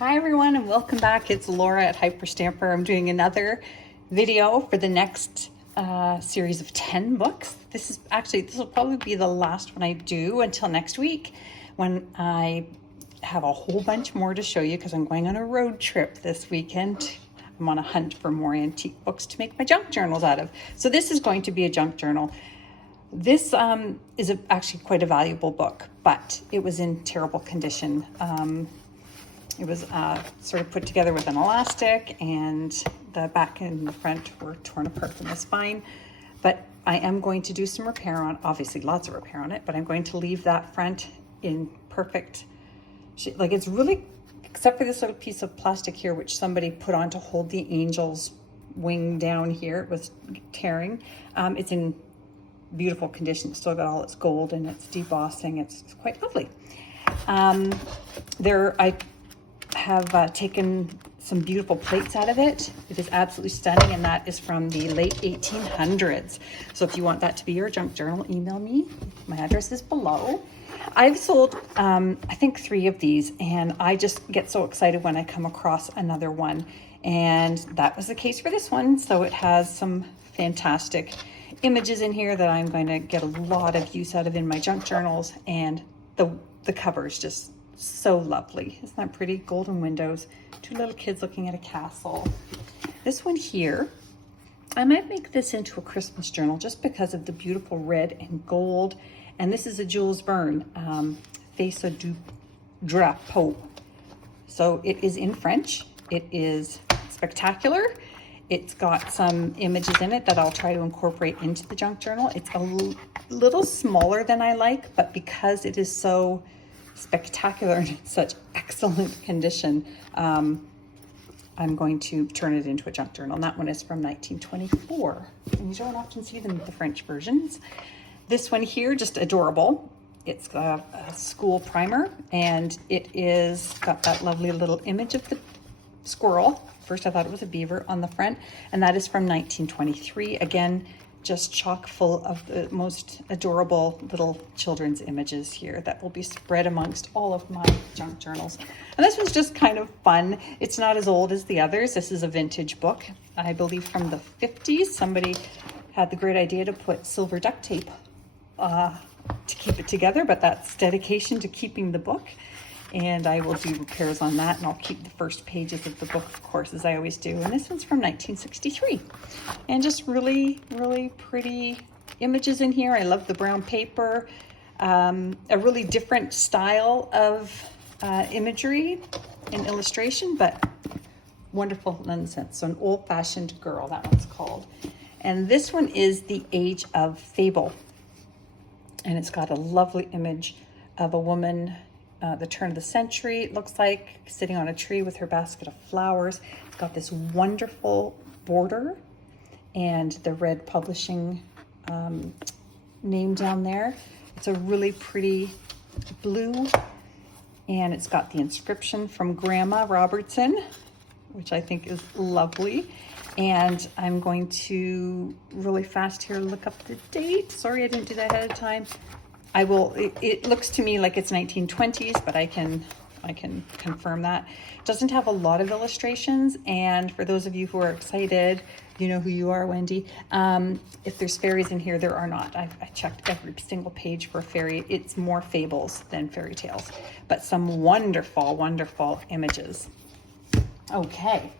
Hi everyone and welcome back. It's Laura at Hyperstamper. I'm doing another video for the next series of 10 books. This will probably be the last one I do until next week when I have a whole bunch more to show you because I'm going on a road trip this weekend. I'm on a hunt for more antique books to make my junk journals out of. So this is going to be a junk journal. This is actually quite a valuable book, but it was in terrible condition. It was sort of put together with an elastic, and the back and the front were torn apart from the spine. But I am going to do some repair on, obviously lots of repair on it, but I'm going to leave that front in perfect shape. Like, it's really, except for this little piece of plastic here, which somebody put on to hold the angel's wing down here. It was tearing. It's in beautiful condition. It's still got all its gold and its debossing. It's quite lovely. I have taken some beautiful plates out of it. It is absolutely stunning, and that is from the late 1800s. So if you want that to be your junk journal, email me. My address is below. I've sold, I think 3 of these, and I just get so excited when I come across another one. And that was the case for this one. So it has some fantastic images in here that I'm going to get a lot of use out of in my junk journals, and the cover is just so lovely. Isn't that pretty? Golden windows, 2 little kids looking at a castle. This one here, I might make this into a Christmas journal just because of the beautiful red and gold. And this is a Jules Verne, Face du Drapeau. So it is in French. It is spectacular. It's got some images in it that I'll try to incorporate into the junk journal. It's a little smaller than I like, but because it is so spectacular and in such excellent condition, I'm going to turn it into a junk journal. And that one is from 1924. And you don't often see them, the French versions. This one here, just adorable. It's got a school primer, and it is got that lovely little image of the squirrel. First I thought it was a beaver on the front, and that is from 1923. Again, just chock full of the most adorable little children's images here that will be spread amongst all of my junk journals. And this one's just kind of fun. It's not as old as the others. This is a vintage book, I believe from the 50s. Somebody had the great idea to put silver duct tape to keep it together, but that's dedication to keeping the book. And I will do repairs on that, and I'll keep the first pages of the book, of course, as I always do. And this one's from 1963. And just really, really pretty images in here. I love the brown paper, a really different style of imagery and illustration, but wonderful nonsense. So an old-fashioned girl, that one's called. And this one is The Age of Fable. And it's got a lovely image of a woman, the turn of the century, it looks like, sitting on a tree with her basket of flowers. It's got this wonderful border and the red publishing name down there. It's a really pretty blue, and it's got the inscription from Grandma Robertson, which I think is lovely. And I'm going to really fast here look up the date. Sorry, I didn't do that ahead of time. I will, it looks to me like it's 1920s, but I can confirm that. It doesn't have a lot of illustrations, and for those of you who are excited, you know who you are, Wendy. If there's fairies in here, there are not. I checked every single page for a fairy. It's more fables than fairy tales, but some wonderful, wonderful images. Okay,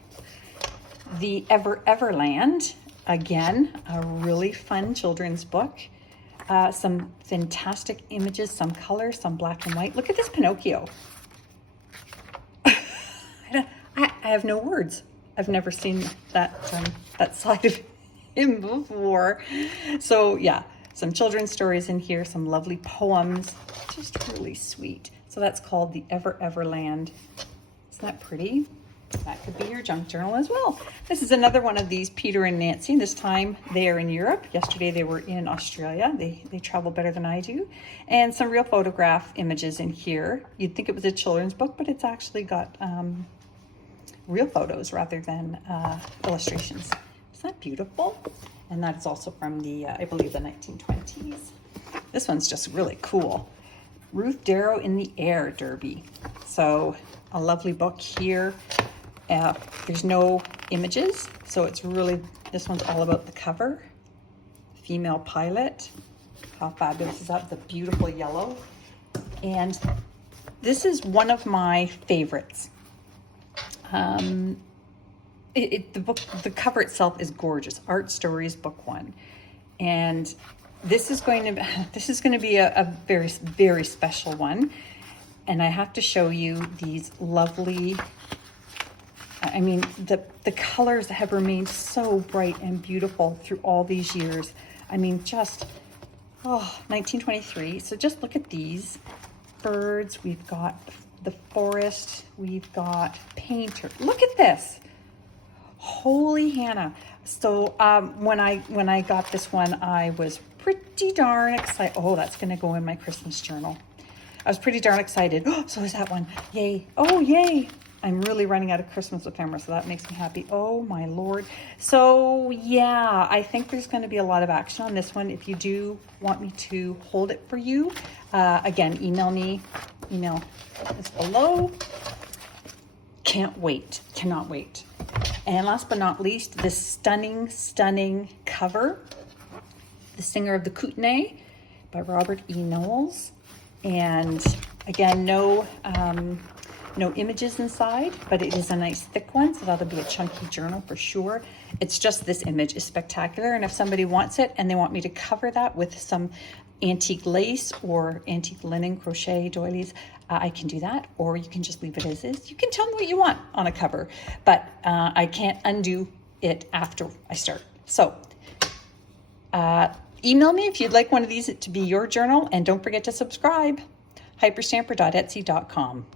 The Everland, again, a really fun children's book. Some fantastic images, some color, some black and white. Look at this Pinocchio. I have no words. I've never seen that side of him before. So yeah, some children's stories in here, some lovely poems, just really sweet. So that's called The Everland. Isn't that pretty? That could be your junk journal as well. This is another one of these Peter and Nancy. This time they are in Europe. Yesterday they were in Australia. They travel better than I do. And some real photograph images in here. You'd think it was a children's book, but it's actually got real photos rather than illustrations. Isn't that beautiful? And that's also from the, I believe, the 1920s. This one's just really cool. Ruth Darrow in the Air Derby. So a lovely book here. There's no images, so it's really, this one's all about the cover. Female pilot. How fabulous is that? The beautiful yellow. And this is one of my favorites. The book, the cover itself is gorgeous. Art Stories, Book 1. And this is going to be a very, very special one. And I have to show you these lovely, I mean, the colors have remained so bright and beautiful through all these years. I mean, just, 1923. So just look at these birds. We've got the forest. We've got painter. Look at this. Holy Hannah. So when I got this one, I was pretty darn excited. Oh, that's going to go in my Christmas journal. I was pretty darn excited. Oh, so is that one. Yay. Oh, yay. I'm really running out of Christmas ephemera, so that makes me happy. Oh, my Lord. So, yeah, I think there's going to be a lot of action on this one. If you do want me to hold it for you, again, email me. Email is below. Can't wait. Cannot wait. And last but not least, this stunning, stunning cover, The Singer of the Kootenai by Robert E. Knowles. And again, no images inside, but it is a nice thick one, so that'll be a chunky journal for sure. It's just this image is spectacular, and if somebody wants it and they want me to cover that with some antique lace or antique linen crochet doilies, I can do that, or you can just leave it as is. You can tell me what you want on a cover, but I can't undo it after I start. So email me if you'd like one of these to be your journal, and don't forget to subscribe. Hyperstamper.etsy.com.